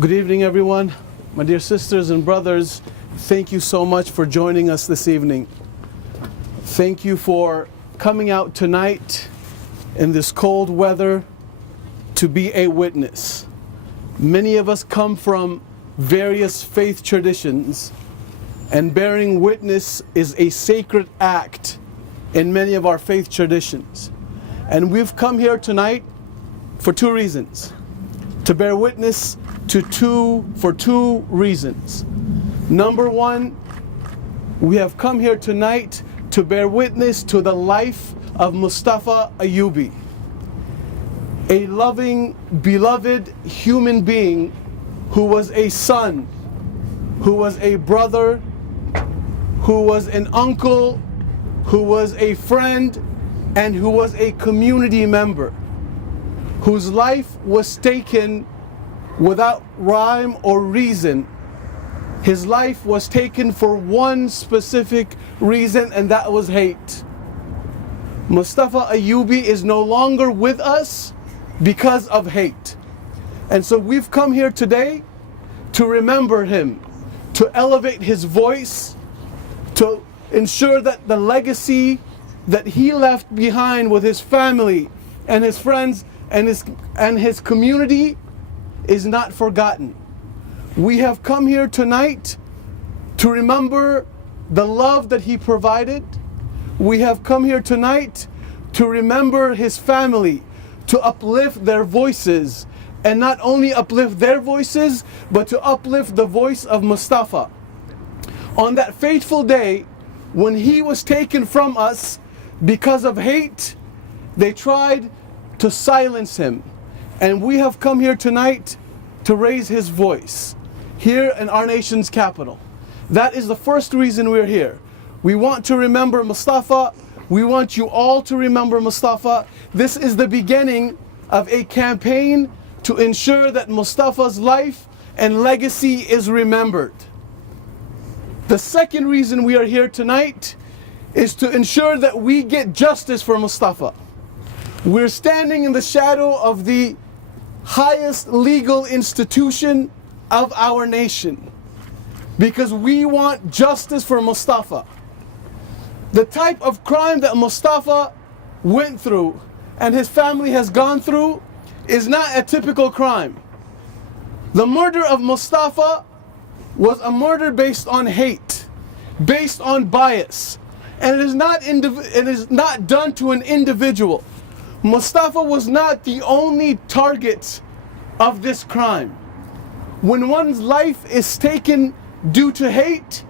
Good evening, everyone. My dear sisters and brothers, thank you so much for joining us this evening. Thank you for coming out tonight in this cold weather to be a witness. Many of us come from various faith traditions, and bearing witness is a sacred act in many of our faith traditions. And we've come here tonight for two reasons. To bear witness for two reasons. Number one, we have come here tonight to bear witness to the life of Mustafa Ayyubi, a loving, beloved human being who was a son, who was a brother, who was an uncle, who was a friend, and who was a community member, whose life was taken without rhyme or reason. His life was taken for one specific reason, and that was hate. Mustafa Ayyubi is no longer with us because of hate. And so we've come here today to remember him, to elevate his voice, to ensure that the legacy that he left behind with his family and his friends and his community is not forgotten. We have come here tonight to remember the love that he provided. We have come here tonight to remember his family, to uplift their voices, and not only uplift their voices, but to uplift the voice of Mustafa. On that fateful day, when he was taken from us because of hate, they tried to silence him. And we have come here tonight to raise his voice here in our nation's capital. That is the first reason we're here. We want to remember Mustafa. We want you all to remember Mustafa. This is the beginning of a campaign to ensure that Mustafa's life and legacy is remembered. The second reason we are here tonight is to ensure that we get justice for Mustafa. We're standing in the shadow of the highest legal institution of our nation because we want justice for Mustafa. The type of crime that Mustafa went through and his family has gone through is not a typical crime. The murder of Mustafa was a murder based on hate, based on bias, and it is not done to an individual. Mustafa was not the only target of this crime. When one's life is taken due to hate,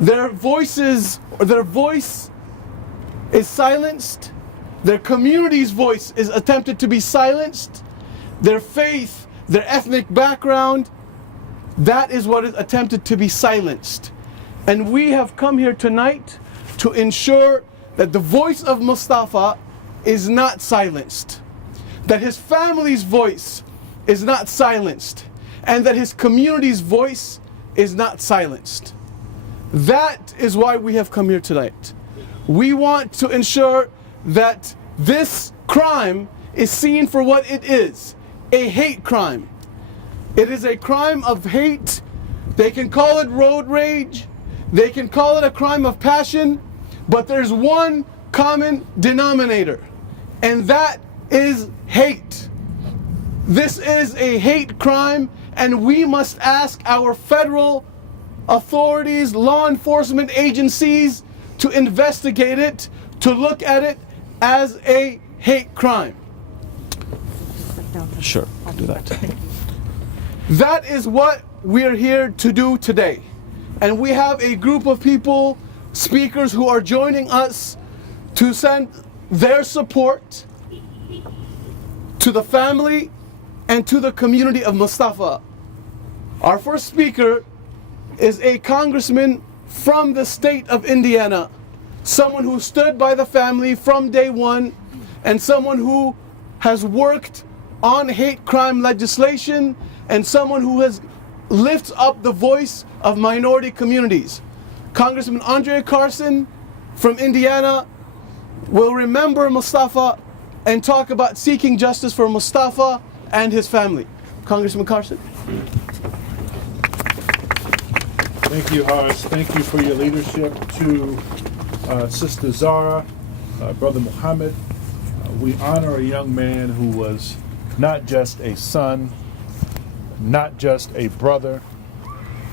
their voice is silenced, their community's voice is attempted to be silenced, their faith, their ethnic background, that is what is attempted to be silenced. And we have come here tonight to ensure that the voice of Mustafa is not silenced, that his family's voice is not silenced, and that his community's voice is not silenced. That is why we have come here tonight. We want to ensure that this crime is seen for what it is, a hate crime. It is a crime of hate. They can call it road rage, they can call it a crime of passion, but there's one common denominator, and that is hate. This is a hate crime, and we must ask our federal authorities, law enforcement agencies to investigate it, to look at it as a hate crime. Sure, I'll do that. That is what we're here to do today. And we have a group of people, speakers, who are joining us to send their support to the family and to the community of Mustafa. Our first speaker is a congressman from the state of Indiana, someone who stood by the family from day one, and someone who has worked on hate crime legislation, and someone who lifts up the voice of minority communities. Congressman Andre Carson from Indiana will remember Mustafa and talk about seeking justice for Mustafa and his family. Congressman Carson. Thank you, Horace. Thank you for your leadership to Sister Zara, Brother Muhammad. We honor a young man who was not just a son, not just a brother,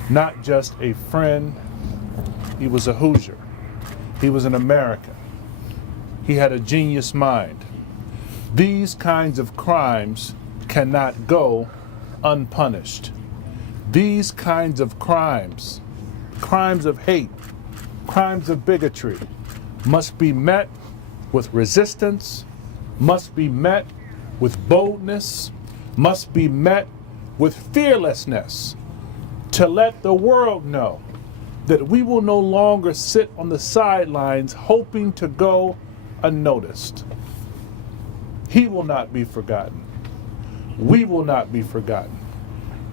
not just a friend. He was a Hoosier. He was an American. He had a genius mind. These kinds of crimes cannot go unpunished. These kinds of crimes, crimes of hate, crimes of bigotry, must be met with resistance, must be met with boldness, must be met with fearlessness, to let the world know that we will no longer sit on the sidelines hoping to go unnoticed. He will not be forgotten. We will not be forgotten.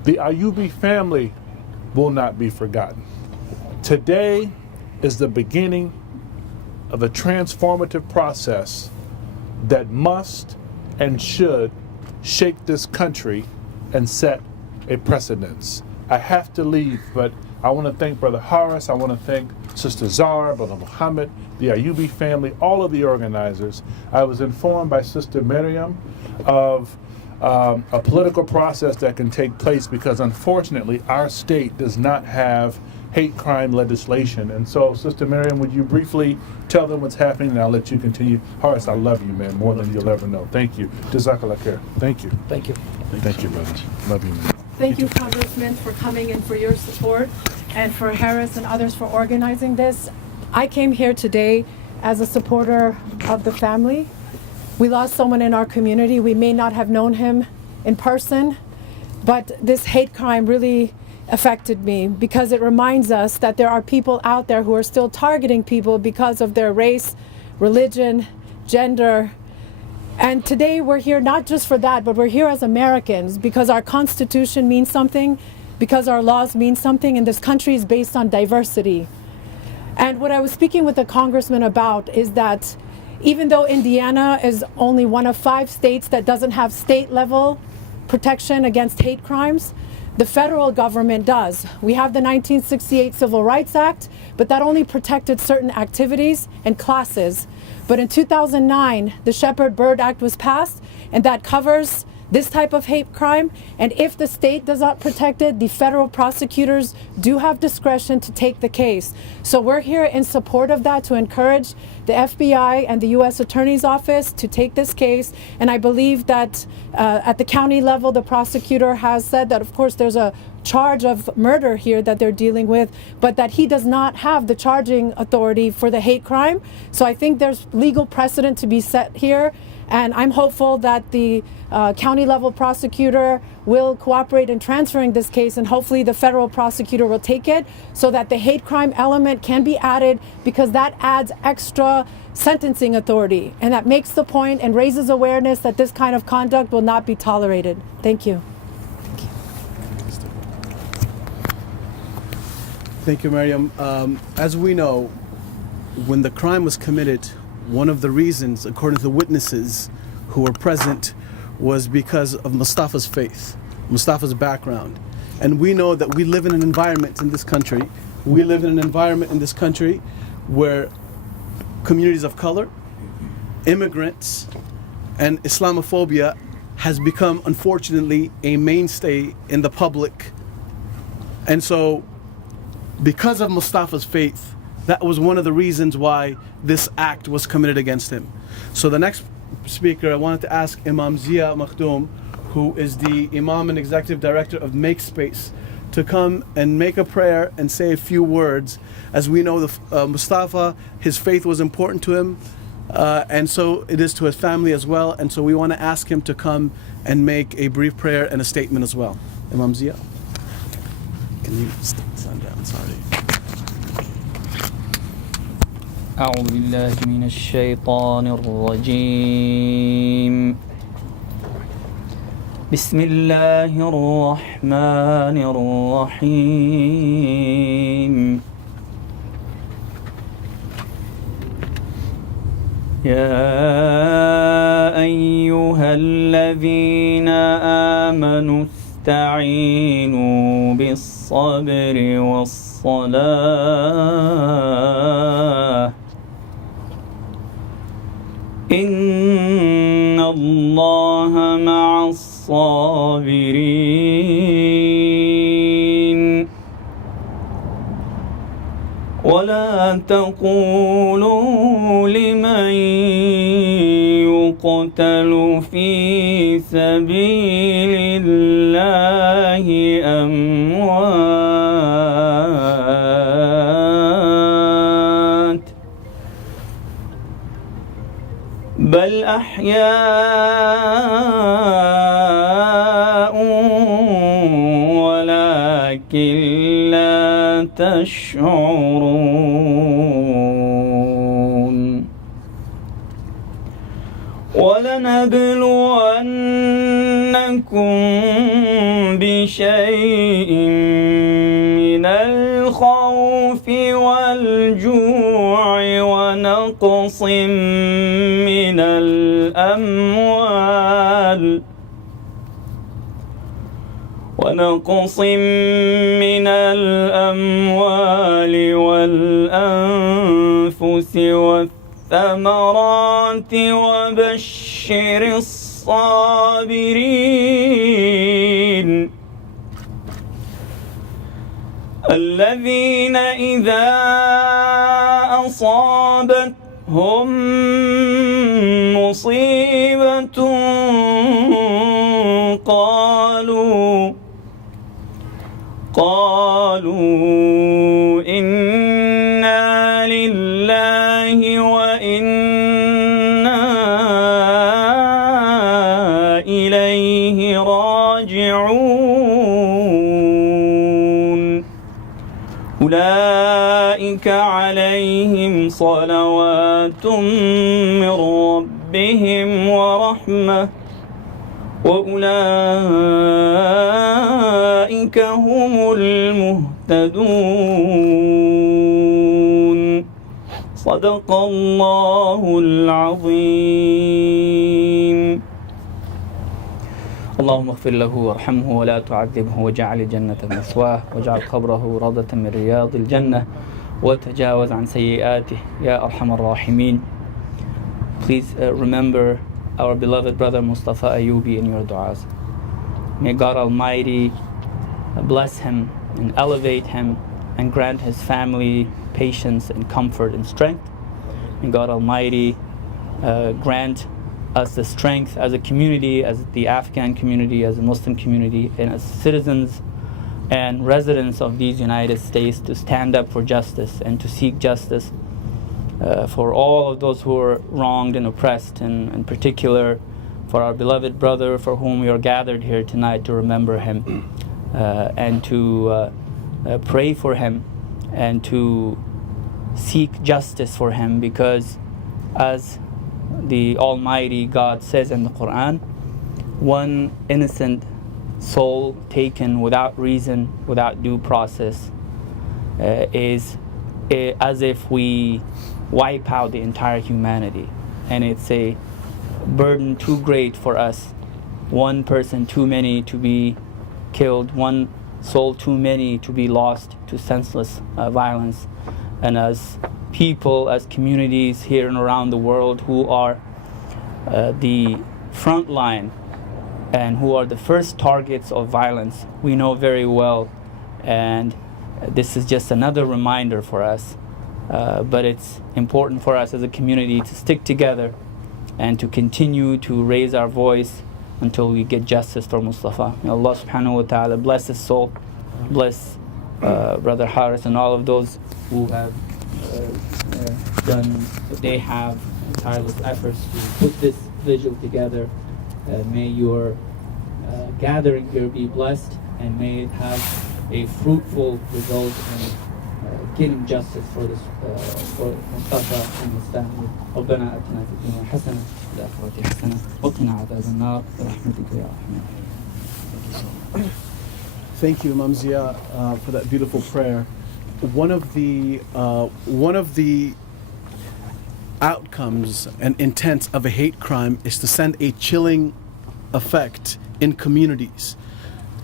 The Ayubi family will not be forgotten. Today is the beginning of a transformative process that must and should shake this country and set a precedence. I have to leave, but I want to thank Brother Horace. I want to thank Sister Zara, Brother Muhammad, the Ayubi family, all of the organizers. I was informed by Sister Miriam of a political process that can take place because unfortunately our state does not have hate crime legislation. And so, Sister Miriam, would you briefly tell them what's happening, and I'll let you continue. Horace, I love you, man, more than you'll ever know. Thank you. Jazakallah khair. Thank you. Thank you. Thank you, brother. Love you, man. Thank you, Congressman, for coming and for your support, and for Harris and others for organizing this. I came here today as a supporter of the family. We lost someone in our community. We may not have known him in person, but this hate crime really affected me because it reminds us that there are people out there who are still targeting people because of their race, religion, gender. And today we're here not just for that, but we're here as Americans because our Constitution means something, because our laws mean something, and this country is based on diversity. And what I was speaking with the congressman about is that even though Indiana is only one of 5 states that doesn't have state-level protection against hate crimes, the federal government does. We have the 1968 Civil Rights Act, but that only protected certain activities and classes. But in 2009, the Shepard-Byrd Act was passed, and that covers this type of hate crime. And if the state does not protect it, the federal prosecutors do have discretion to take the case. So we're here in support of that to encourage the FBI and the U.S. Attorney's Office to take this case. And I believe that at the county level, the prosecutor has said that, of course, there's a charge of murder here that they're dealing with, but that he does not have the charging authority for the hate crime. So I think there's legal precedent to be set here. And I'm hopeful that the county level prosecutor will cooperate in transferring this case, and hopefully the federal prosecutor will take it so that the hate crime element can be added, because that adds extra sentencing authority, and that makes the point and raises awareness that this kind of conduct will not be tolerated. Thank you. Thank you, Miriam. As we know, when the crime was committed, one of the reasons, according to the witnesses who were present, was because of Mustafa's faith, Mustafa's background. And we know that we live in an environment in this country, where communities of color, immigrants, and Islamophobia has become, unfortunately, a mainstay in the public. And so, because of Mustafa's faith, that was one of the reasons why this act was committed against him. So the next speaker, I wanted to ask Imam Zia Makhdoom, who is the Imam and Executive Director of Make Space, to come and make a prayer and say a few words. As we know, Mustafa, his faith was important to him, and so it is to his family as well. And so we want to ask him to come and make a brief prayer and a statement as well. Imam Zia, can you stand down? Sorry. أعوذ بالله من الشيطان الرجيم بسم الله الرحمن الرحيم يا أيها الذين آمنوا واستعينوا بالصبر والصلاة إن الله مع الصابرين ولا تقولوا لمن يقتل في سبيل الله أموات بل أحياء ولكن لا تشعرون ولنبلونكم بشيء من الخوف والجوع ونقص من الأموال والأنفس والثمرات وبشر الصابرين الذين إذا أصابتهم مصيبة قالوا إنا لله وإنا إليه راجعون أولئك عليهم صلوات من ربهم ورحمة وأولئك هم المهتدون صدق الله العظيم اللهم اغفر له وارحمه ولا تعذبه واجعل الجنة مثواه واجعل قبره روضة من رياض الجنة وتجاوز عن سيئاته يا أرحم الراحمين. Please remember our beloved brother Mustafa Ayubi in your du'as. May God Almighty bless him and elevate him and grant his family patience and comfort and strength. May God Almighty grant us the strength as a community, as the Afghan community, as a Muslim community, and as citizens and residents of these United States to stand up for justice and to seek justice for all of those who are wronged and oppressed, and in particular for our beloved brother for whom we are gathered here tonight to remember him and to pray for him and to seek justice for him, because as the Almighty God says in the Quran, one innocent soul taken without reason, without due process, is as if we wipe out the entire humanity, and it's a burden too great for us. One person too many to be killed, one soul too many to be lost to senseless violence. And as people, as communities here and around the world who are the front line and who are the first targets of violence, we know very well, and this is just another reminder for us. But it's important for us as a community to stick together and to continue to raise our voice until we get justice for Mustafa. May Allah subhanahu wa ta'ala bless his soul, bless Brother Haris and all of those who have done what they have, tireless efforts to put this vigil together. May your gathering here be blessed, and may it have a fruitful result in getting justice for this for Mustafa and his family. ربنا آتنا في الدنيا حسنة وفي الآخرة حسنة وقنا عذاب النار برحمتك يا رحمن. Thank you, Imam Zia, for that beautiful prayer. One of the outcomes and intents of a hate crime is to send a chilling effect in communities,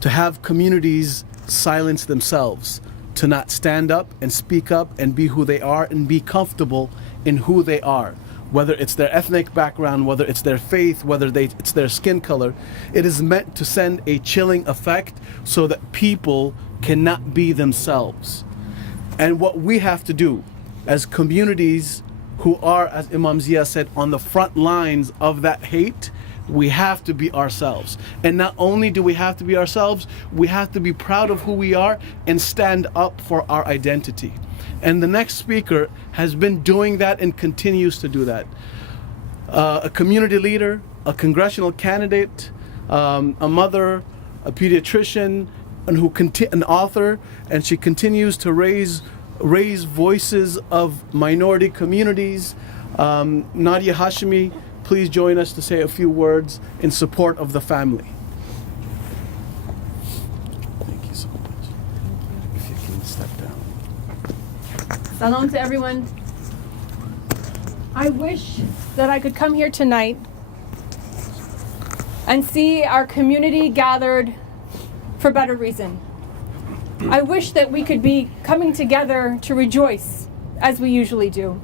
to have communities silence themselves, to not stand up and speak up and be who they are and be comfortable in who they are. Whether it's their ethnic background, whether it's their faith, whether it's their skin color, it is meant to send a chilling effect so that people cannot be themselves. And what we have to do as communities who are, as Imam Zia said, on the front lines of that hate, we have to be ourselves. And not only do we have to be ourselves, we have to be proud of who we are and stand up for our identity. And the next speaker has been doing that and continues to do that. A community leader, a congressional candidate, a mother, a pediatrician, and an author, and she continues to raise voices of minority communities. Nadia Hashimi, please join us to say a few words in support of the family. Thank you so much. If you can step down. Salam to everyone. I wish that I could come here tonight and see our community gathered for better reason. I wish that we could be coming together to rejoice as we usually do.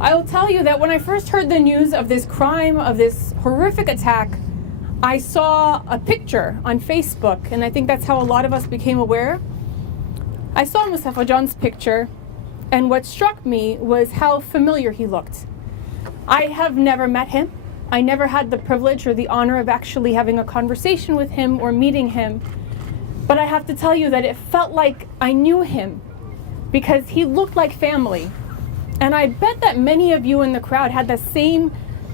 I will tell you that when I first heard the news of this crime, of this horrific attack, I saw a picture on Facebook, and I think that's how a lot of us became aware. I saw Mustafa John's picture, and what struck me was how familiar he looked. I have never met him. I never had the privilege or the honor of actually having a conversation with him or meeting him. But I have to tell you that it felt like I knew him because he looked like family. And I bet that many of you in the crowd had the same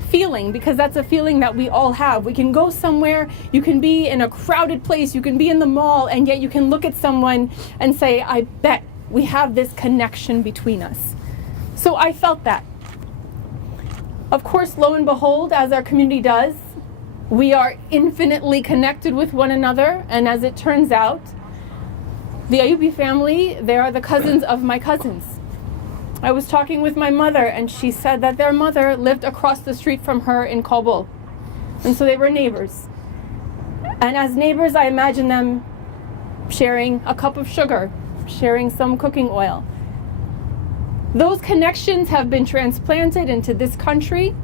feeling, because that's a feeling that we all have. We can go somewhere, you can be in a crowded place, you can be in the mall, and yet you can look at someone and say, I bet we have this connection between us. So I felt that. Of course, lo and behold, as our community does, we are infinitely connected with one another. And as it turns out, the Ayubi family, they are the cousins of my cousins. I was talking with my mother, and she said that their mother lived across the street from her in Kabul. And so they were neighbors. And as neighbors, I imagine them sharing a cup of sugar, sharing some cooking oil. Those connections have been transplanted into this country,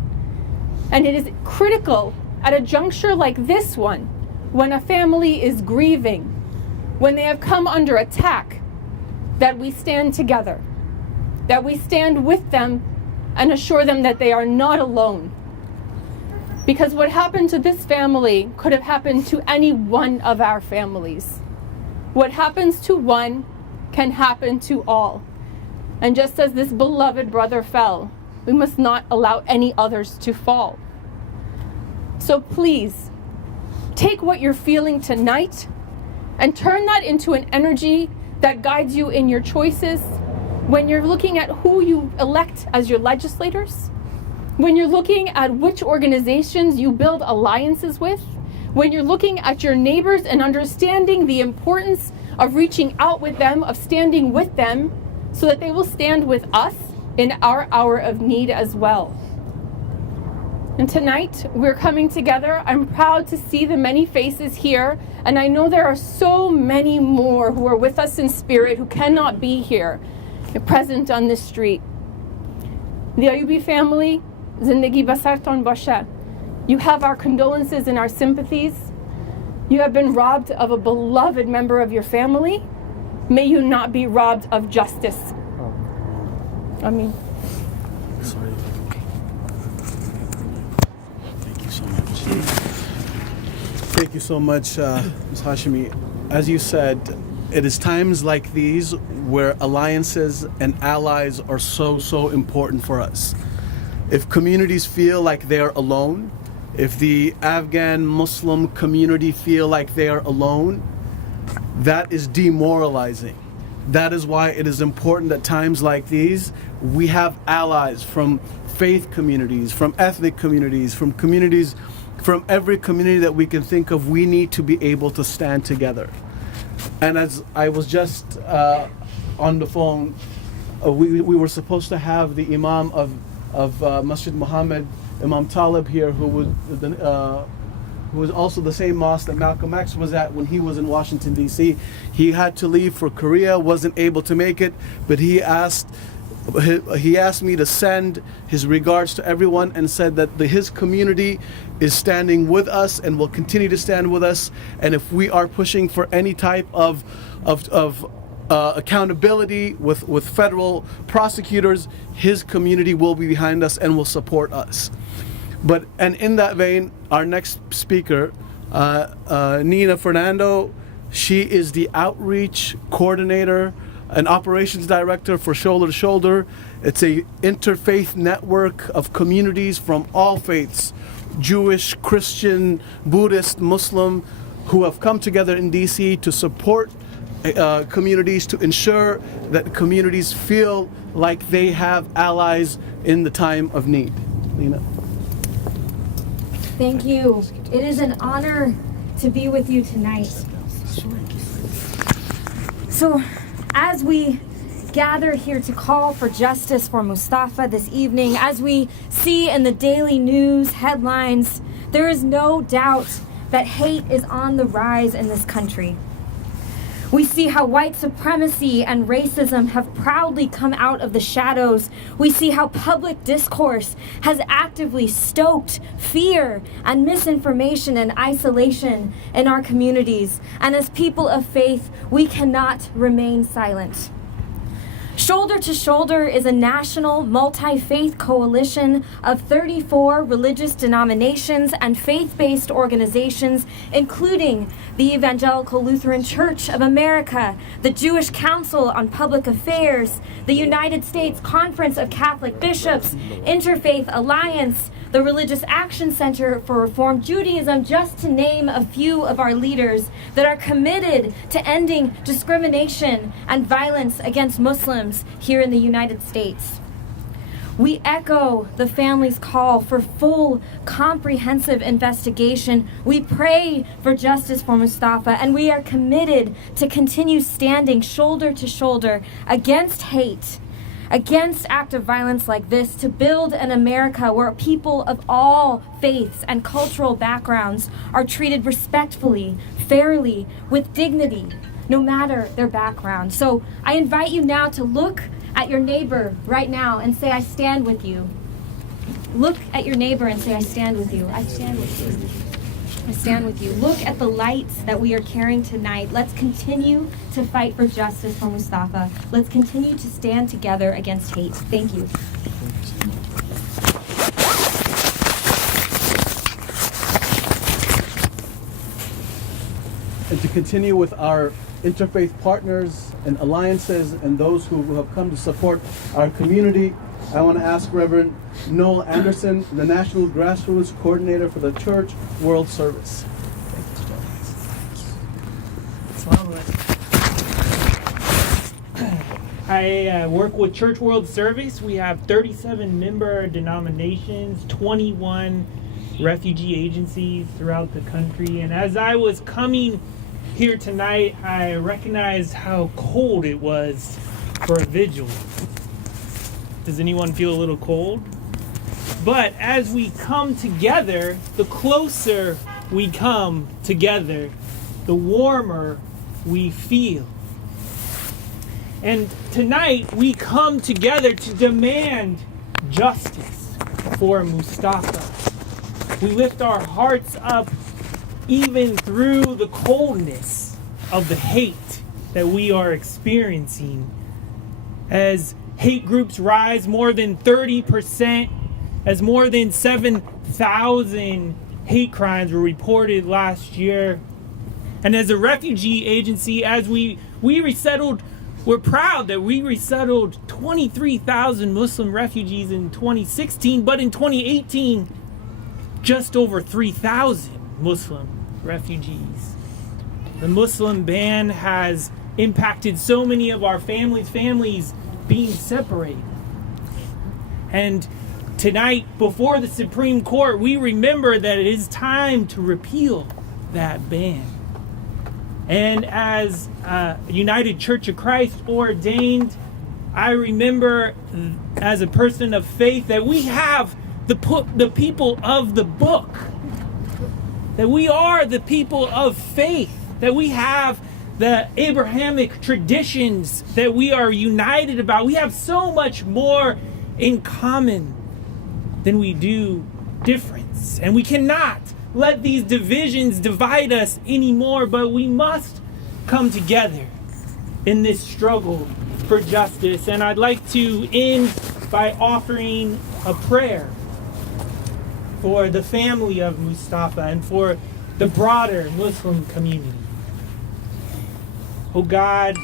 and it is critical at a juncture like this one, when a family is grieving, when they have come under attack, that we stand together, that we stand with them and assure them that they are not alone. Because what happened to this family could have happened to any one of our families. What happens to one can happen to all. And just as this beloved brother fell, we must not allow any others to fall. So please, take what you're feeling tonight and turn that into an energy that guides you in your choices when you're looking at who you elect as your legislators, when you're looking at which organizations you build alliances with, when you're looking at your neighbors and understanding the importance of reaching out with them, of standing with them, so that they will stand with us in our hour of need as well. And tonight, we're coming together. I'm proud to see the many faces here, and I know there are so many more who are with us in spirit who cannot be here, present on this street. The Ayubi family, Zindagi Basarton Basha, you have our condolences and our sympathies. You have been robbed of a beloved member of your family. May you not be robbed of justice. Amin. Sorry. Thank you so much. Thank you so much, Ms. Hashimi. As you said, it is times like these where alliances and allies are so important for us. If communities feel like they're alone, if the Afghan Muslim community feel like they are alone, that is demoralizing. That is why it is important at times like these, we have allies from faith communities, from ethnic communities, from every community that we can think of. We need to be able to stand together. And as I was just on the phone, we were supposed to have the Imam of Masjid Muhammad, Imam Talib here, who who was also the same mosque that Malcolm X was at when he was in Washington, D.C. He had to leave for Korea, wasn't able to make it, but he asked me to send his regards to everyone and said that his community is standing with us and will continue to stand with us. And if we are pushing for any type of accountability with federal prosecutors, his community will be behind us and will support us. And in that vein, our next speaker, Nina Fernando, she is the outreach coordinator and operations director for Shoulder to Shoulder. It's a interfaith network of communities from all faiths, Jewish, Christian, Buddhist, Muslim, who have come together in DC to support communities, to ensure that communities feel like they have allies in the time of need. Nina. Thank you. It is an honor to be with you tonight. So, as we gather here to call for justice for Mustafa this evening, as we see in the daily news headlines, there is no doubt that hate is on the rise in this country. We see how white supremacy and racism have proudly come out of the shadows. We see how public discourse has actively stoked fear and misinformation and isolation in our communities. And as people of faith, we cannot remain silent. Shoulder to Shoulder is a national multi-faith coalition of 34 religious denominations and faith-based organizations, including the Evangelical Lutheran Church of America, the Jewish Council on Public Affairs, the United States Conference of Catholic Bishops, Interfaith Alliance, the Religious Action Center for Reformed Judaism, just to name a few of our leaders that are committed to ending discrimination and violence against Muslims here in the United States. We echo the family's call for full, comprehensive investigation. We pray for justice for Mustafa, and we are committed to continue standing shoulder to shoulder against hate, against active violence like this, to build an America where people of all faiths and cultural backgrounds are treated respectfully, fairly, with dignity, no matter their background. So I invite you now to look at your neighbor right now and say, I stand with you. Look at your neighbor and say, I stand with you. I stand with you. I stand with you. Look at the lights that we are carrying tonight. Let's continue to fight for justice for Mustafa. Let's continue to stand together against hate. Thank you. And to continue with our interfaith partners and alliances and those who have come to support our community, I want to ask Reverend Noel Anderson, the National Grassroots Coordinator for the Church World Service. I work with Church World Service. We have 37 member denominations, 21 refugee agencies throughout the country. And as I was coming here tonight, I recognized how cold it was for a vigil. Does anyone feel a little cold? But as we come together, the closer we come together, the warmer we feel. And tonight we come together to demand justice for Mustafa. We lift our hearts up even through the coldness of the hate that we are experiencing. As hate groups rise more than 30%, as more than 7,000 hate crimes were reported last year. And as a refugee agency, as we resettled, we're proud that we resettled 23,000 Muslim refugees in 2016, but in 2018, just over 3,000 Muslim refugees. The Muslim ban has impacted so many of our families being separated. And tonight, before the Supreme Court, we remember that it is time to repeal that ban. And as United Church of Christ ordained, I remember as a person of faith that we have the people of the book. that we are the people of faith, that we have the Abrahamic traditions that we are united about. We have so much more in common than we do difference. And we cannot let these divisions divide us anymore, but we must come together in this struggle for justice. And I'd like to end by offering a prayer for the family of Mustafa and for the broader Muslim community. Oh God,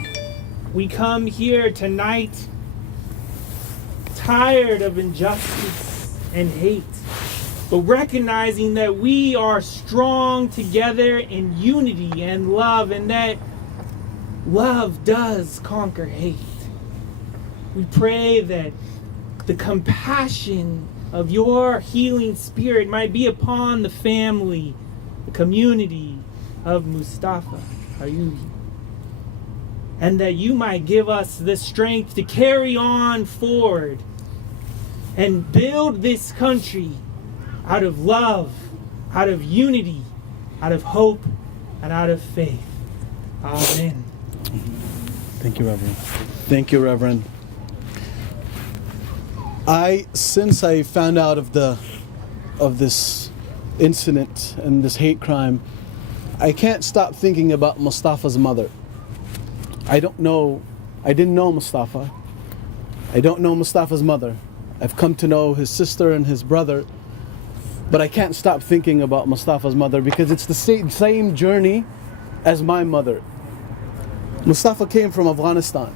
we come here tonight tired of injustice and hate, but recognizing that we are strong together in unity and love, and that love does conquer hate. We pray that the compassion of your healing spirit might be upon the family, the community of Mustafa Ayubi, and that you might give us the strength to carry on forward and build this country out of love, out of unity, out of hope, and out of faith. Amen. Thank you, Reverend. Thank you, Reverend. Since I found out of this incident and this hate crime, I can't stop thinking about Mustafa's mother. I didn't know Mustafa. I don't know Mustafa's mother. I've come to know his sister and his brother, but I can't stop thinking about Mustafa's mother because it's the same journey as my mother. Mustafa came from Afghanistan.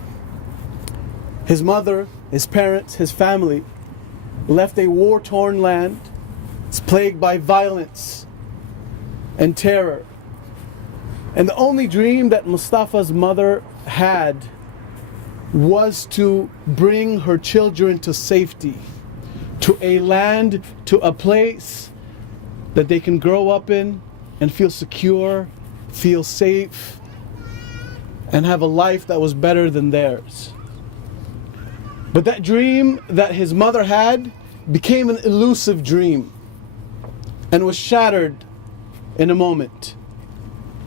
His mother, his parents, his family left a war-torn land. It's plagued by violence and terror. And the only dream that Mustafa's mother had was to bring her children to safety, to a land, to a place that they can grow up in and feel secure, feel safe, and have a life that was better than theirs. But that dream that his mother had became an elusive dream and was shattered in a moment.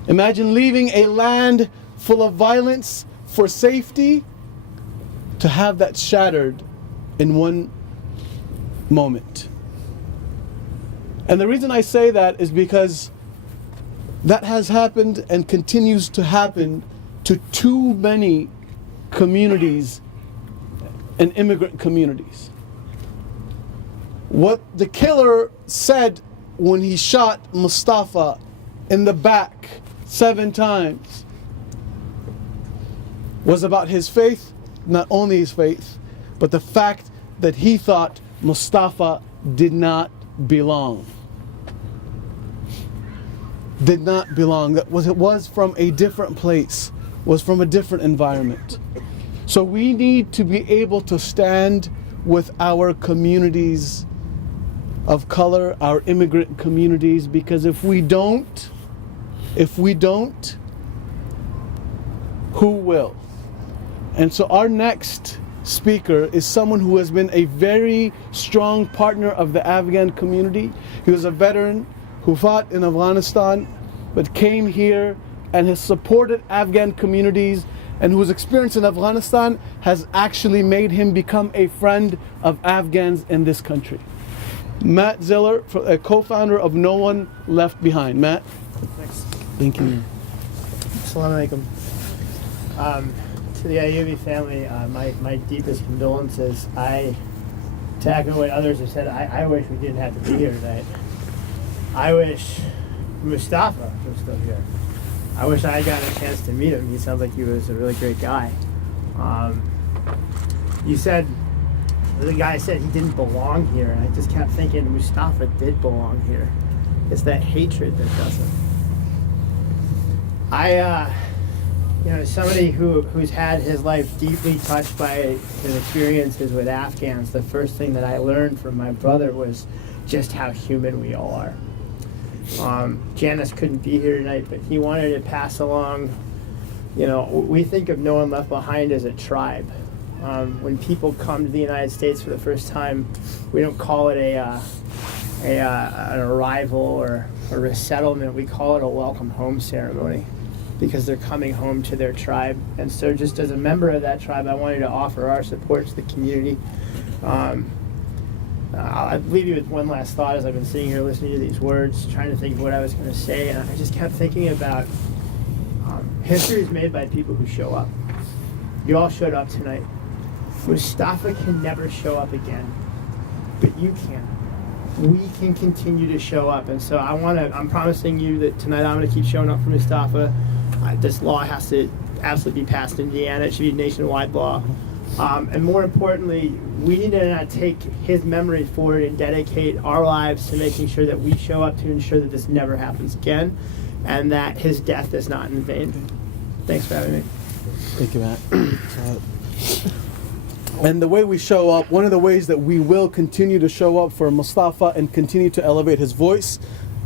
Imagine leaving a land full of violence for safety to have that shattered in one moment. And the reason I say that is because that has happened and continues to happen to too many communities and immigrant communities. What the killer said when he shot Mustafa in the back 7 times was about his faith, not only his faith, but the fact that he thought Mustafa did not belong. Did not belong. It was from a different place, was from a different environment. So we need to be able to stand with our communities of color, our immigrant communities, because if we don't, who will? And so our next speaker is someone who has been a very strong partner of the Afghan community. He was a veteran who fought in Afghanistan, but came here and has supported Afghan communities, and whose experience in Afghanistan has actually made him become a friend of Afghans in this country. Matt Ziller, a co-founder of No One Left Behind. Matt? Thanks. Thank you. Assalamu alaikum. To the Ayubi family, my deepest condolences. To echo what others have said, I wish we didn't have to be here tonight. I wish Mustafa was still here. I wish I got a chance to meet him. He sounds like he was a really great guy. The guy said he didn't belong here, and I just kept thinking Mustafa did belong here. It's that hatred that doesn't. Somebody who's had his life deeply touched by his experiences with Afghans, the first thing that I learned from my brother was just how human we all are. Janice couldn't be here tonight, but he wanted to pass along, we think of No One Left Behind as a tribe. When people come to the United States for the first time, we don't call it a an arrival or a resettlement. We call it a welcome home ceremony because they're coming home to their tribe. And so just as a member of that tribe, I wanted to offer our support to the community. I'll leave you with one last thought as I've been sitting here listening to these words, trying to think of what I was going to say, and I just kept thinking about history is made by people who show up. You all showed up tonight. Mustafa can never show up again, but you can. We can continue to show up, and so I'm promising you that tonight I'm going to keep showing up for Mustafa. This law has to absolutely be passed in Indiana. It should be a nationwide law. And more importantly, we need to not take his memory forward and dedicate our lives to making sure that we show up to ensure that this never happens again and that his death is not in vain. Thanks for having me. Thank you, Matt. And the way we show up, one of the ways that we will continue to show up for Mustafa and continue to elevate his voice,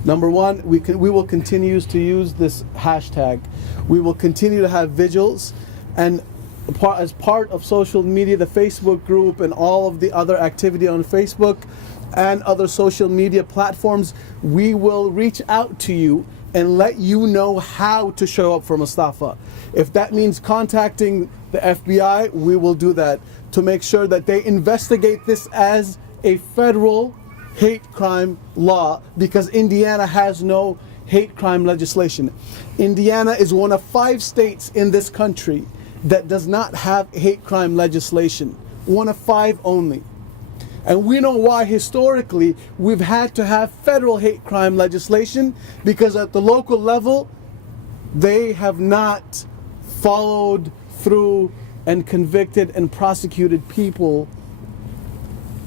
number one, we will continue to use this hashtag. We will continue to have vigils, and as part of social media, the Facebook group and all of the other activity on Facebook and other social media platforms, we will reach out to you and let you know how to show up for Mustafa. If that means contacting the FBI, we will do that to make sure that they investigate this as a federal hate crime law, because Indiana has no hate crime legislation. Indiana is one of 5 states in this country that does not have hate crime legislation. One of 5 only. And we know why historically we've had to have federal hate crime legislation, because at the local level, they have not followed through and convicted and prosecuted people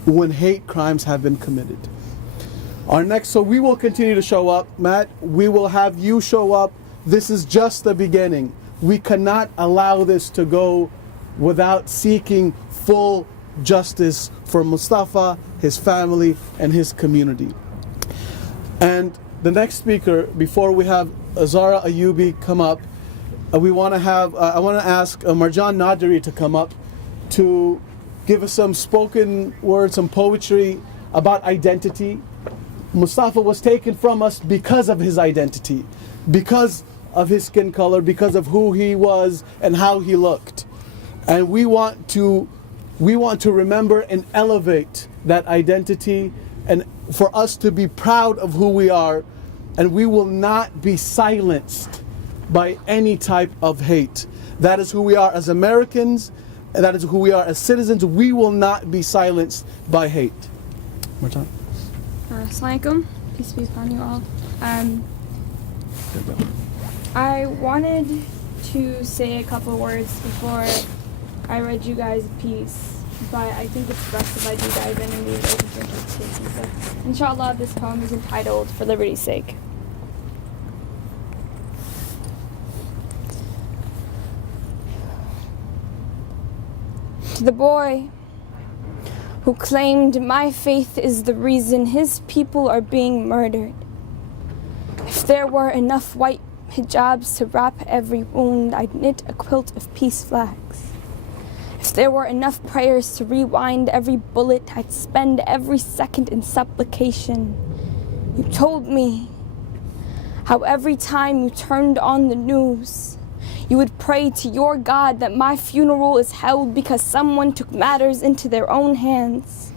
when hate crimes have been committed. So we will continue to show up. Matt, we will have you show up. This is just the beginning. We cannot allow this to go without seeking full justice for Mustafa, his family, and his community. And the next speaker, before we have Zara Ayubi come up, I want to ask Marjan Nadiri to come up to give us some spoken words, some poetry about identity. Mustafa was taken from us because of his identity, because of his skin color, because of who he was and how he looked. And we want to remember and elevate that identity, and for us to be proud of who we are, and we will not be silenced by any type of hate. That is who we are as Americans, and that is who we are as citizens. We will not be silenced by hate. More time. Assalamu alaikum. Peace be upon you all. I wanted to say a couple words before I read you guys a piece, but I think it's best if I do dive in and read it over interpretation. So, inshallah, this poem is entitled "For Liberty's Sake." To the boy who claimed my faith is the reason his people are being murdered. If there were enough white hijabs to wrap every wound, I'd knit a quilt of peace flags. If there were enough prayers to rewind every bullet, I'd spend every second in supplication. You told me how every time you turned on the news, you would pray to your God that my funeral is held because someone took matters into their own hands.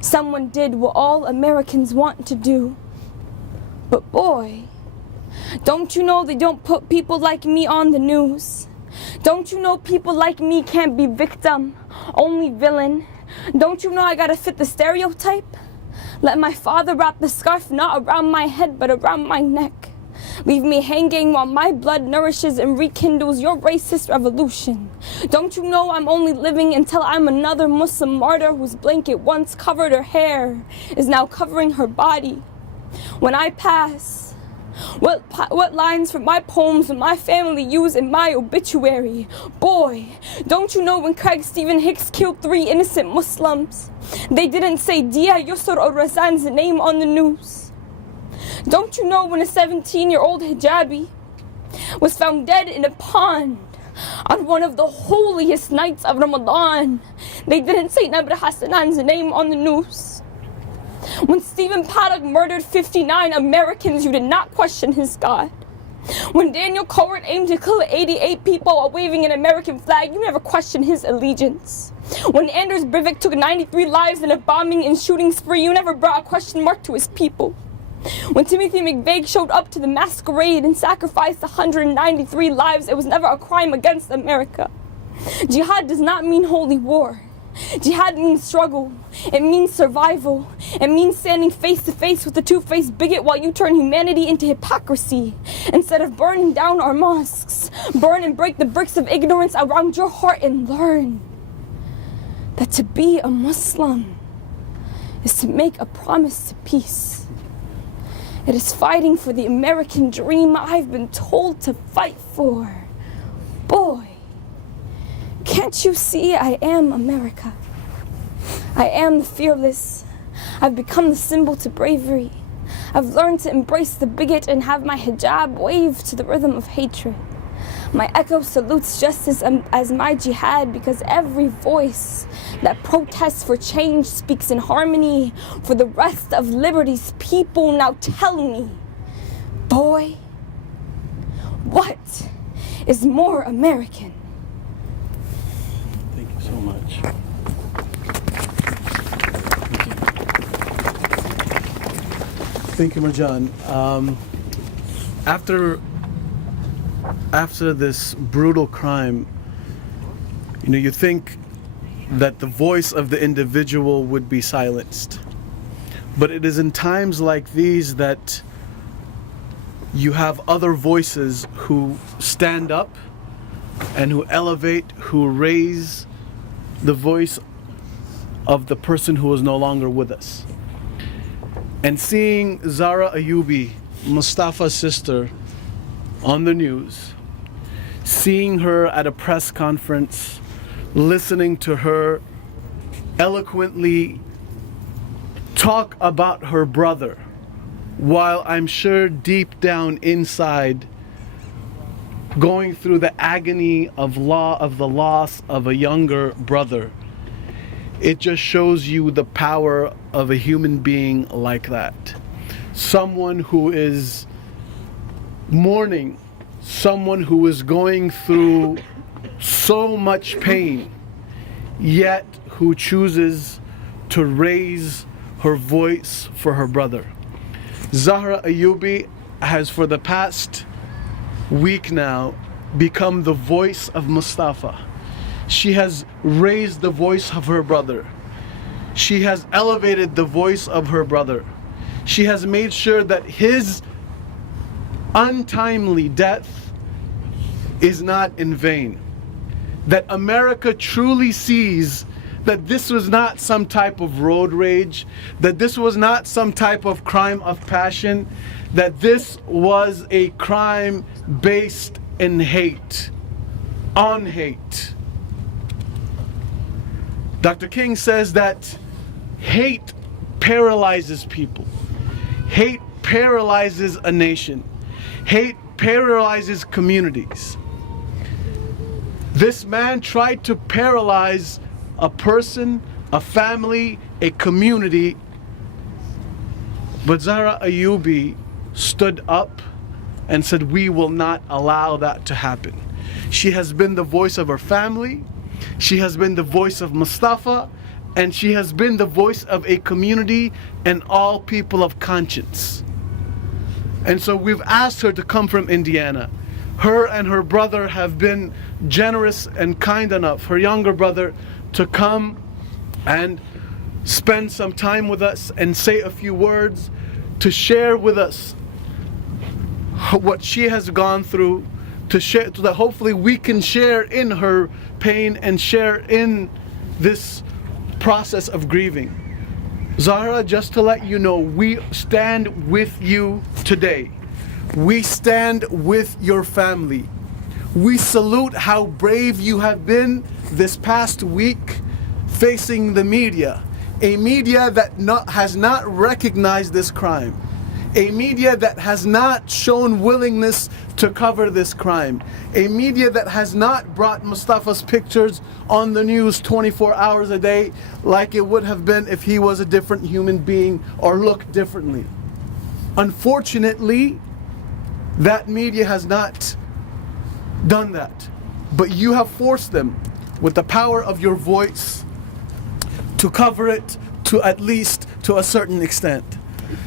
Someone did what all Americans want to do. But boy, don't you know they don't put people like me on the news? Don't you know people like me can't be victim, only villain? Don't you know I gotta fit the stereotype? Let my father wrap the scarf not around my head but around my neck. Leave me hanging while my blood nourishes and rekindles your racist revolution. Don't you know I'm only living until I'm another Muslim martyr whose blanket once covered her hair is now covering her body? When I pass, what lines from my poems will my family use in my obituary? Boy, don't you know when Craig Stephen Hicks killed 3 innocent Muslims, they didn't say Dia Yusur or Razan's name on the news? Don't you know when a 17-year-old hijabi was found dead in a pond on one of the holiest nights of Ramadan, they didn't say Nabra Hassanan's name on the news? When Stephen Paddock murdered 59 Americans, you did not question his God. When Daniel Coward aimed to kill 88 people while waving an American flag, you never questioned his allegiance. When Anders Breivik took 93 lives in a bombing and shooting spree, you never brought a question mark to his people. When Timothy McVeigh showed up to the masquerade and sacrificed 193 lives, it was never a crime against America. Jihad does not mean holy war. Jihad means struggle. It means survival. It means standing face to face with the two-faced bigot while you turn humanity into hypocrisy. Instead of burning down our mosques, burn and break the bricks of ignorance around your heart and learn that to be a Muslim is to make a promise to peace. It is fighting for the American dream I've been told to fight for. Boy, can't you see I am America? I am the fearless. I've become the symbol to bravery. I've learned to embrace the bigot and have my hijab wave to the rhythm of hatred. My echo salutes justice as my jihad, because every voice that protests for change speaks in harmony for the rest of liberty's people. Now tell me, boy, what is more American? Thank you so much. Thank you, Marjan. After this brutal crime, you think that the voice of the individual would be silenced. But it is in times like these that you have other voices who stand up and who elevate, who raise the voice of the person who is no longer with us. And seeing Zahra Ayubi, Mustafa's sister, on the news, seeing her at a press conference, listening to her eloquently talk about her brother, while I'm sure deep down inside going through the agony of the loss of a younger brother, it just shows you the power of a human being like that. Someone who is mourning, someone who is going through so much pain, yet who chooses to raise her voice for her brother. Zahra Ayubi has, for the past week now, become the voice of Mustafa. She has raised the voice of her brother. She has elevated the voice of her brother. She has made sure that his untimely death is not in vain. That America truly sees that this was not some type of road rage, that this was not some type of crime of passion, that this was a crime based in hate, on hate. Dr. King says that hate paralyzes people. Hate paralyzes a nation. Hate paralyzes communities. This man tried to paralyze a person, a family, a community, but Zahra Ayubi stood up and said, we will not allow that to happen. She has been the voice of her family, she has been the voice of Mustafa, and she has been the voice of a community and all people of conscience. And so we've asked her to come from Indiana. Her and her brother have been generous and kind enough, her younger brother, to come and spend some time with us and say a few words, to share with us what she has gone through, to share, so that hopefully we can share in her pain and share in this process of grieving. Zahra, just to let you know, we stand with you today. We stand with your family. We salute how brave you have been this past week facing the media, a media that has not recognized this crime, A media that has not shown willingness to cover this crime. A media that has not brought Mustafa's pictures on the news 24 hours a day like it would have been if he was a different human being or looked differently. Unfortunately, that media has not done that. But you have forced them with the power of your voice to cover it to at least to a certain extent.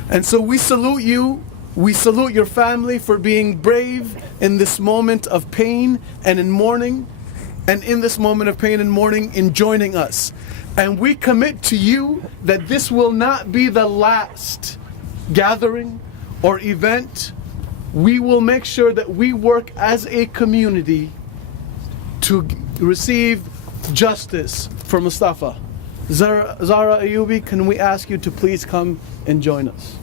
And so we salute you. We salute your family for being brave in this moment of pain and in mourning, and in this moment of pain and mourning in joining us. And we commit to you that this will not be the last gathering or event. We will make sure that we work as a community to receive justice for Mustafa. Zara Ayubi, can we ask you to please come and join us?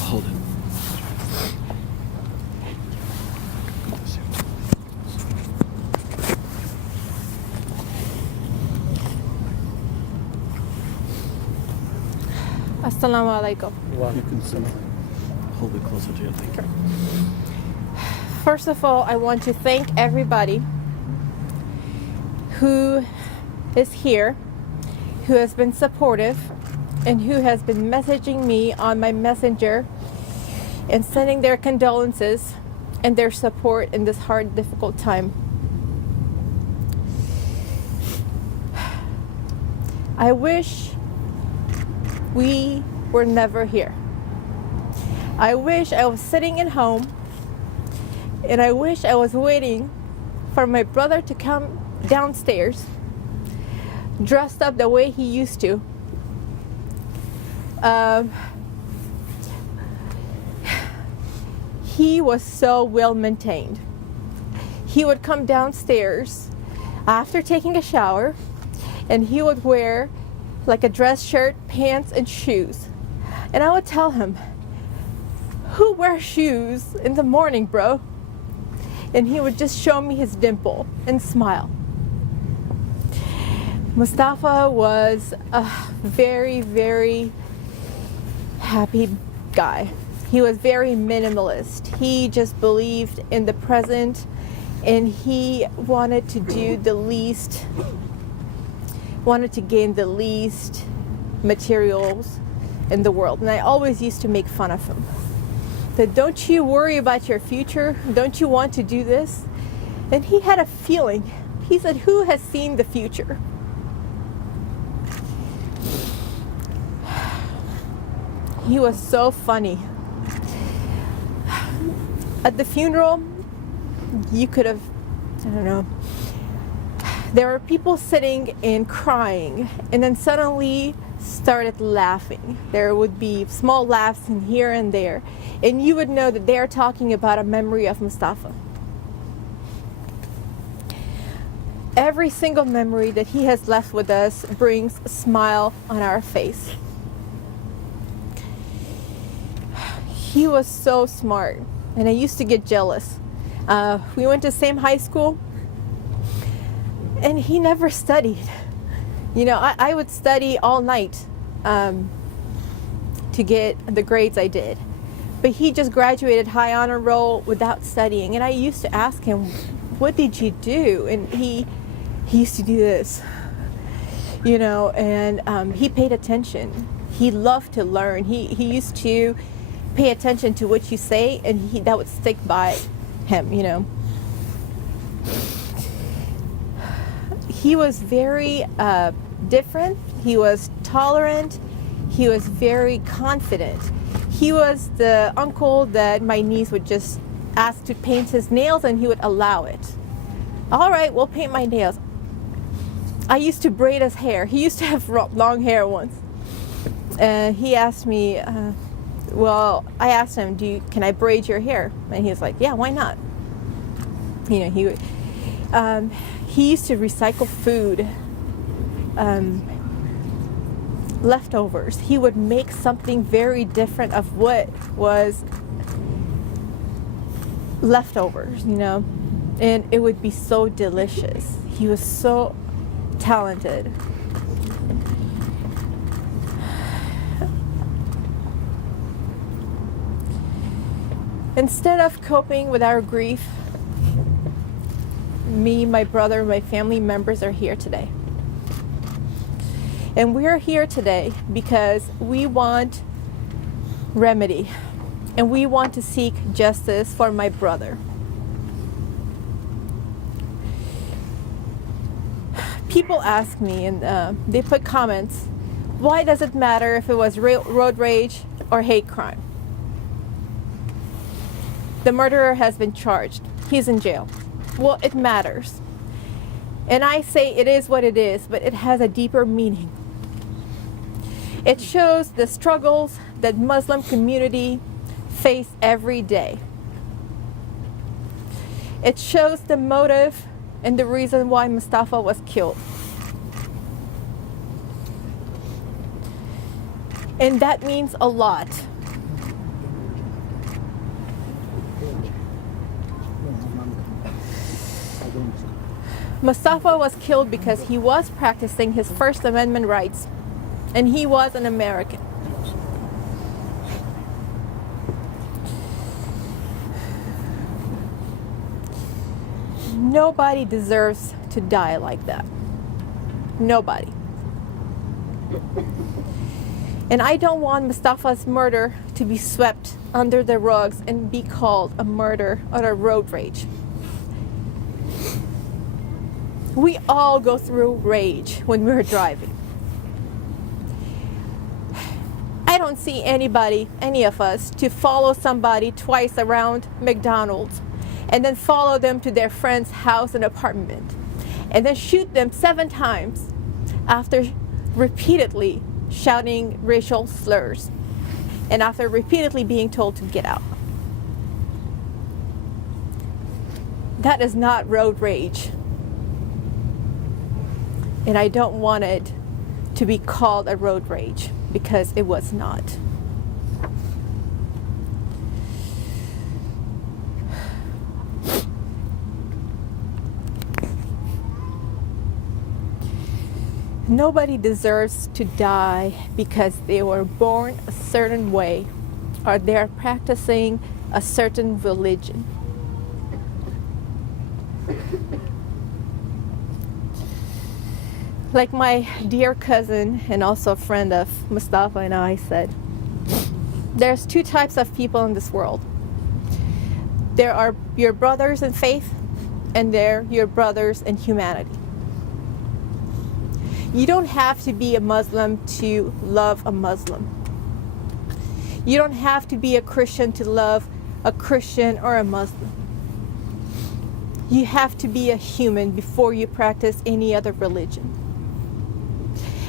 Hold it. Assalamu alaikum. You can hold it closer to your thing. First of all, I want to thank everybody who is here, who has been supportive, and who has been messaging me on my messenger and sending their condolences and their support in this hard, difficult time. I wish we were never here. I wish I was sitting at home, and I wish I was waiting for my brother to come downstairs dressed up the way he used to. He was so well maintained. He would come downstairs after taking a shower, and he would wear like a dress shirt, pants, and shoes. And I would tell him, "Who wears shoes in the morning, bro?" And he would just show me his dimple and smile. Mustafa was a very, very happy guy. He was very minimalist. He just believed in the present, and he wanted to do the least, wanted to gain the least materials in the world. And I always used to make fun of him. That, don't you worry about your future? Don't you want to do this? And he had a feeling. He said, "Who has seen the future?" He was so funny. At the funeral, you could have, I don't know, there were people sitting and crying, and then suddenly started laughing. There would be small laughs in here and there, and you would know that they are talking about a memory of Mustafa. Every single memory that he has left with us brings a smile on our face. He was so smart, and I used to get jealous. We went to the same high school, and he never studied. You know, I would study all night to get the grades I did. But he just graduated high honor roll without studying. And I used to ask him, "What did you do?" And he used to do this, you know, and he paid attention. He loved to learn. He used to pay attention to what you say, and that would stick by him, you know. He was very different. He was tolerant. He was very confident. He was the uncle that my niece would just ask to paint his nails, and he would allow it. "All right, we'll paint my nails." I used to braid his hair. He used to have long hair once. He asked me, well, I asked him, can I braid your hair? And he was like, "Yeah, why not?" You know, he used to recycle food. leftovers. He would make something very different of what was leftovers, you know, and it would be so delicious. He was so talented. Instead of coping with our grief, me, my brother, my family members are here today. And we're here today because we want remedy and we want to seek justice for my brother. People ask me and they put comments, why does it matter if it was road rage or hate crime? The murderer has been charged. He's in jail. Well, it matters. And I say it is what it is, but it has a deeper meaning. It shows the struggles that Muslim community face every day. It shows the motive and the reason why Mustafa was killed. And that means a lot. Mustafa was killed because he was practicing his First Amendment rights, and he was an American. Nobody deserves to die like that. Nobody. And I don't want Mustafa's murder to be swept under the rugs and be called a murder or a road rage. We all go through rage when we're driving. I don't see anybody, any of us, to follow somebody twice around McDonald's and then follow them to their friend's house and apartment and then shoot them 7 times after repeatedly shouting racial slurs and after repeatedly being told to get out. That is not road rage. And I don't want it to be called a road rage because it was not. Nobody deserves to die because they were born a certain way or they're practicing a certain religion. Like my dear cousin and also a friend of Mustafa and I said, there's 2 types of people in this world. There are your brothers in faith and they're your brothers in humanity. You don't have to be a Muslim to love a Muslim. You don't have to be a Christian to love a Christian or a Muslim. You have to be a human before you practice any other religion.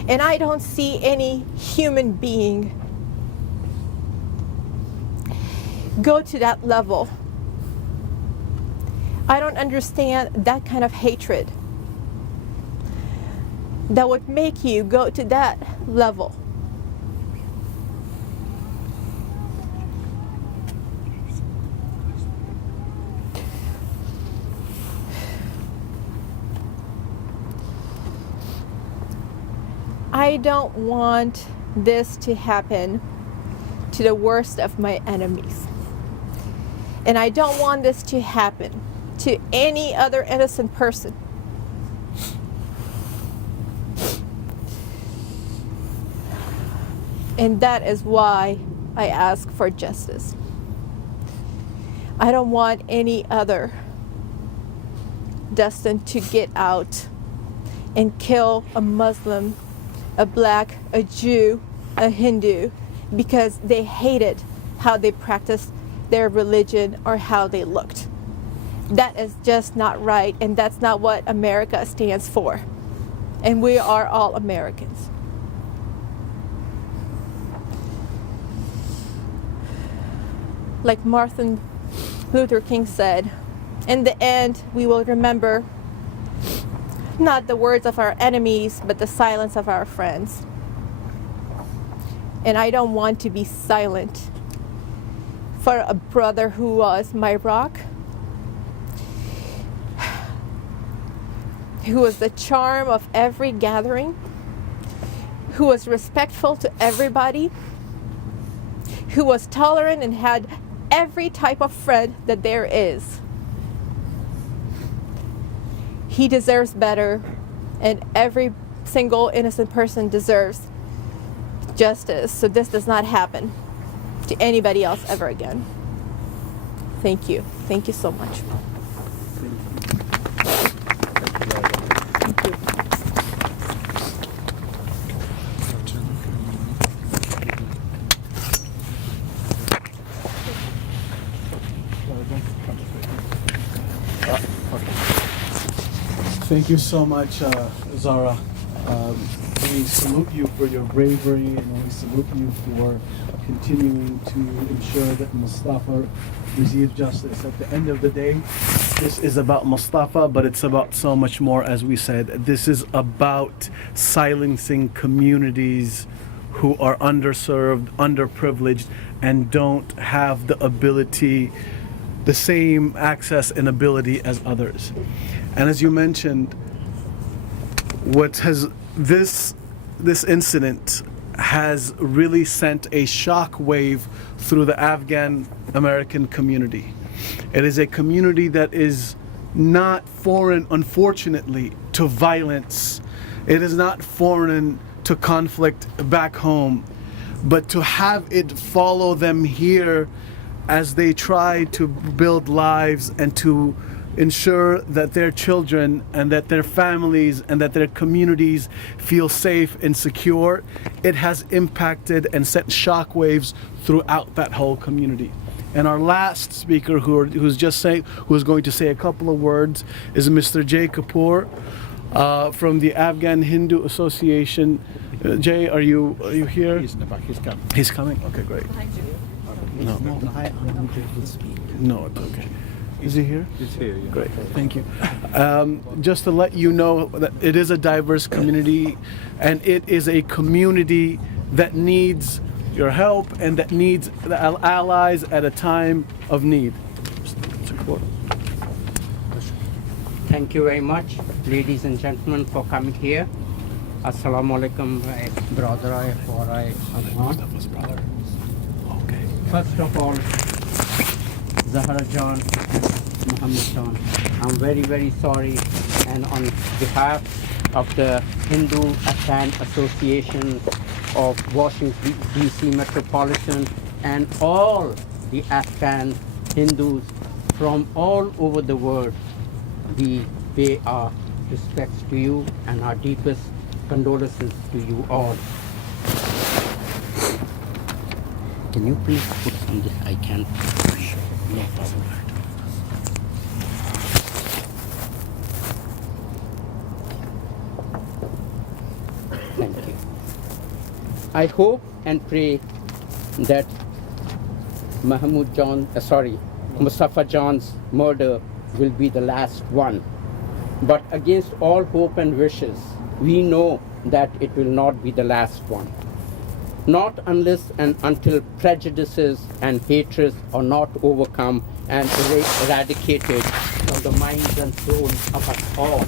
And I don't see any human being go to that level. I don't understand that kind of hatred that would make you go to that level. I don't want this to happen to the worst of my enemies. And I don't want this to happen to any other innocent person. And that is why I ask for justice. I don't want any other Dustin to get out and kill a Muslim, a black, a Jew, a Hindu, because they hated how they practiced their religion or how they looked. That is just not right, and that's not what America stands for. And we are all Americans. Like Martin Luther King said, in the end, we will remember not the words of our enemies, but the silence of our friends. and I don't want to be silent for a brother who was my rock, who was the charm of every gathering, who was respectful to everybody, who was tolerant and had every type of friend that there is. He deserves better, and every single innocent person deserves justice, so this does not happen to anybody else ever again. Thank you. Thank you so much. Thank you. Thank you so much, Zara. We salute you for your bravery, and we salute you for continuing to ensure that Mustafa receives justice. At the end of the day, this is about Mustafa, but it's about so much more, as we said. This is about silencing communities who are underserved, underprivileged, and don't have the ability, the same access and ability as others. And as you mentioned, this incident has really sent a shock wave through the Afghan American community. It is a community that is not foreign, unfortunately, to violence. It is not foreign to conflict back home, but to have it follow them here as they try to build lives and to ensure that their children and that their families and that their communities feel safe and secure, it has impacted and sent shockwaves throughout that whole community. And our last speaker who's going to say a couple of words is Mr. Jay Kapoor from the Afghan Hindu Association. Jay, are you here? He's in the back. He's coming. He's coming? Okay, great. No, it's okay. Is he here? He's here. Yeah. Great, thank you. Just to let you know that it is a diverse community, and it is a community that needs your help and that needs the allies at a time of need. Thank you very much, ladies and gentlemen, for coming here. Assalamu alaikum, brother. Mustafa's brother. Okay. First of all, Zahra John and Muhammad John, I'm very, very sorry, and on behalf of the Hindu Afghan Association of Washington, D.C. Metropolitan, and all the Afghan Hindus from all over the world, we pay our respects to you and our deepest condolences to you all. Can you please put on this? I can't. No problem. Thank you. I hope and pray that Mustafa John's murder will be the last one. But against all hope and wishes, we know that it will not be the last one. Not unless and until prejudices and hatreds are not overcome and eradicated from the minds and souls of us all.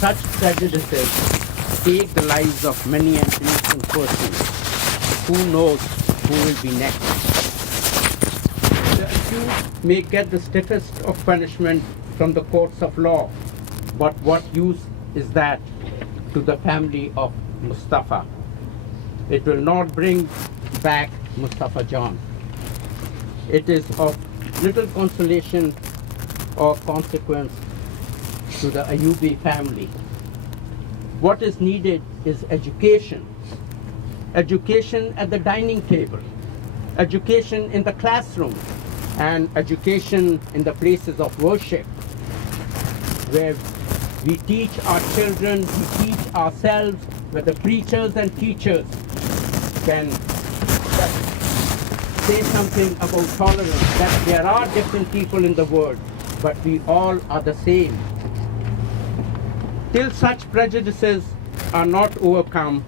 Such prejudices take the lives of many an innocent persons. Who knows who will be next? The accused may get the stiffest of punishment from the courts of law, but what use is that to the family of Mustafa? It will not bring back Mustafa John. It is of little consolation or consequence to the Ayubi family. What is needed is education. Education at the dining table, education in the classroom, and education in the places of worship, where we teach our children, we teach ourselves, where the preachers and teachers can say something about tolerance, that there are different people in the world, but we all are the same. Till such prejudices are not overcome,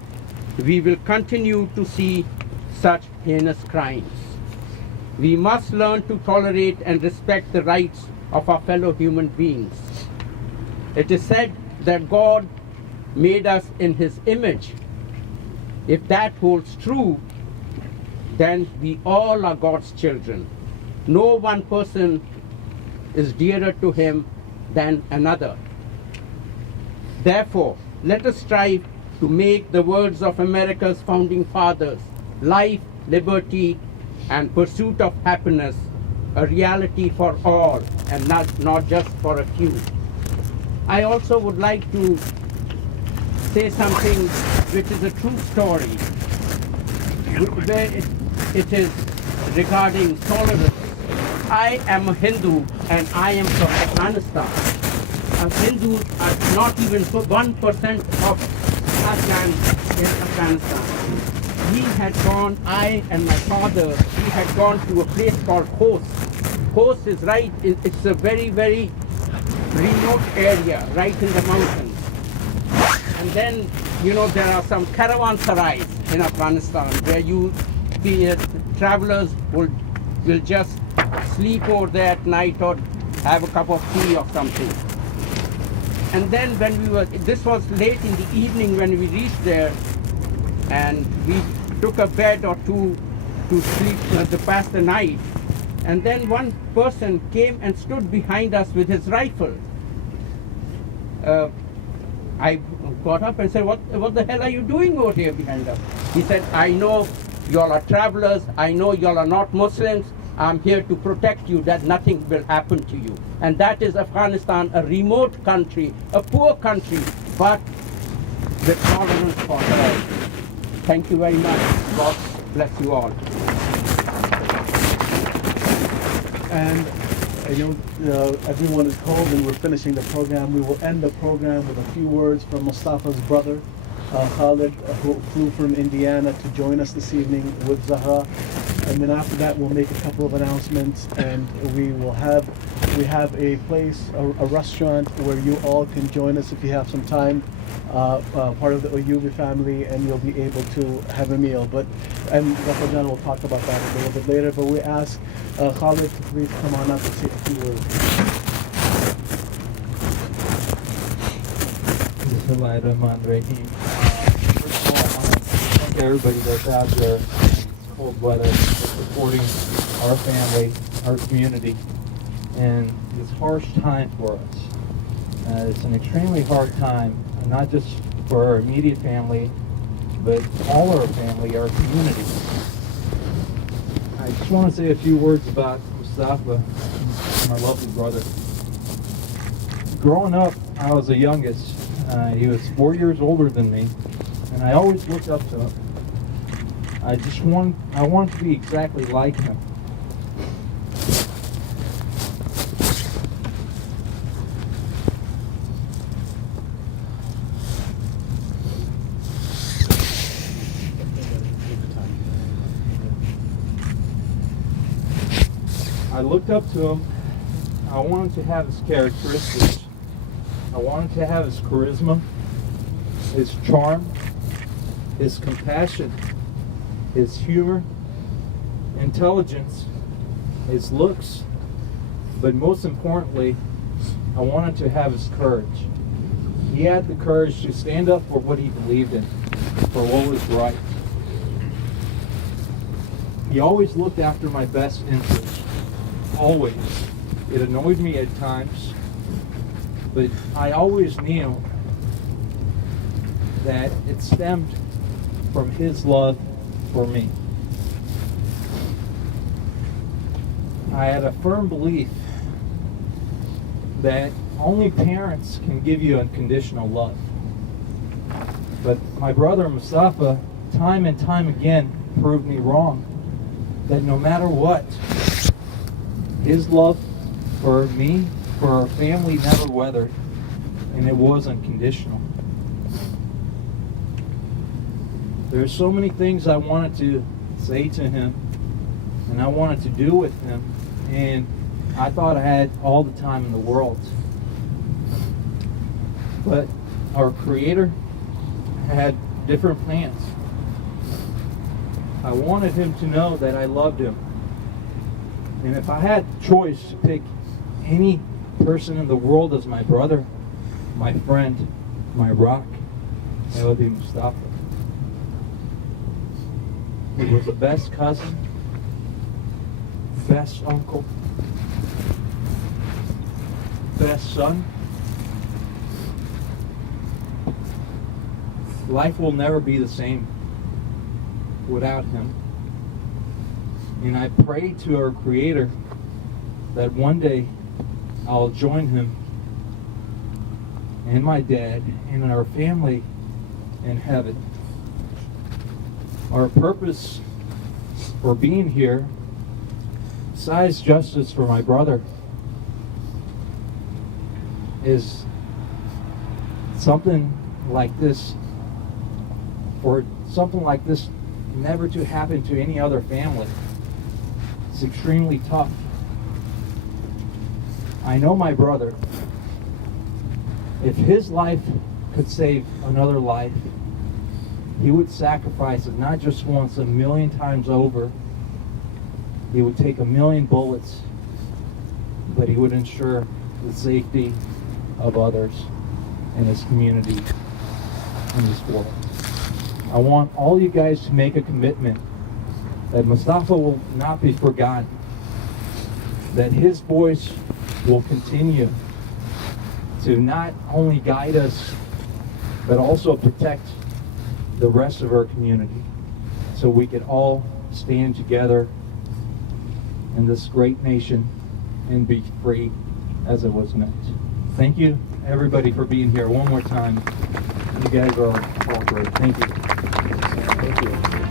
we will continue to see such heinous crimes. We must learn to tolerate and respect the rights of our fellow human beings. It is said that God made us in His image. If that holds true, then we all are God's children. No one person is dearer to Him than another. Therefore, let us strive to make the words of America's founding fathers, life, liberty, and pursuit of happiness, a reality for all and not just for a few. I also would like to say something which is a true story, where it is regarding tolerance. I am a Hindu and I am from Afghanistan. Hindus are not even 1% of Afghans in Afghanistan. We had gone, I and my father, we had gone to a place called Khost. Khost is right, it's a very, very remote area, right in the mountains. And then, you know, there are some caravansarais in Afghanistan where the travelers will just sleep over there at night or have a cup of tea or something. And then this was late in the evening when we reached there, and we took a bed or two to sleep to pass the night. And then one person came and stood behind us with his rifle. I got up and said, what the hell are you doing over here behind us? He said, I know y'all are travelers, I know y'all are not Muslims, I'm here to protect you, that nothing will happen to you. And that is Afghanistan, a remote country, a poor country, but with tolerance for all. Thank you very much. God bless you all. And I know everyone is cold and we're finishing the program. We will end the program with a few words from Mustafa's brother, Khalid, who flew from Indiana to join us this evening with Zahra. And then after that, we'll make a couple of announcements, and we have a place, a restaurant where you all can join us if you have some time, part of the Oyubi family, and you'll be able to have a meal. And Dr. John will talk about that a little bit later, but we ask Khalid to please come on up and say a few words. Bismillahirrahmanirrahim. First of all, I want to thank everybody that's out there in cold weather for supporting our family, our community, in this harsh time for us. It's an extremely hard time, not just for our immediate family, but all our family, our community. I just want to say a few words about Mustafa, my lovely brother. Growing up, I was the youngest. He was 4 years older than me, and I always looked up to him. I wanted to be exactly like him. I looked up to him. I wanted to have his characteristics. I wanted to have his charisma, his charm, his compassion, his humor, intelligence, his looks, but most importantly, I wanted to have his courage. He had the courage to stand up for what he believed in, for what was right. He always looked after my best interests, always. It annoyed me at times, but I always knew that it stemmed from his love for me. I had a firm belief that only parents can give you unconditional love. But my brother Mustafa, time and time again, proved me wrong. That no matter what, his love for me, for our family, never weathered, and it was unconditional. There are so many things I wanted to say to him, and I wanted to do with him, and I thought I had all the time in the world. But our Creator had different plans. I wanted him to know that I loved him. And if I had choice to pick any person in the world as my brother, my friend, my rock, it would be Mustafa. He was the best cousin, best uncle, best son. Life will never be the same without him. And I pray to our Creator that one day I'll join him and my dad and our family in heaven. Our purpose for being here, besides justice for my brother, is something like this, for something like this never to happen to any other family. It's extremely tough. I know my brother, if his life could save another life, he would sacrifice it not just once, 1,000,000 times over. He would take 1,000,000 bullets, but he would ensure the safety of others in his community, in this world. I want all you guys to make a commitment that Mustafa will not be forgotten, that his voice will continue to not only guide us, but also protect the rest of our community, so we can all stand together in this great nation and be free as it was meant. Thank you, everybody, for being here one more time. You guys are all great. Thank you. Thank you.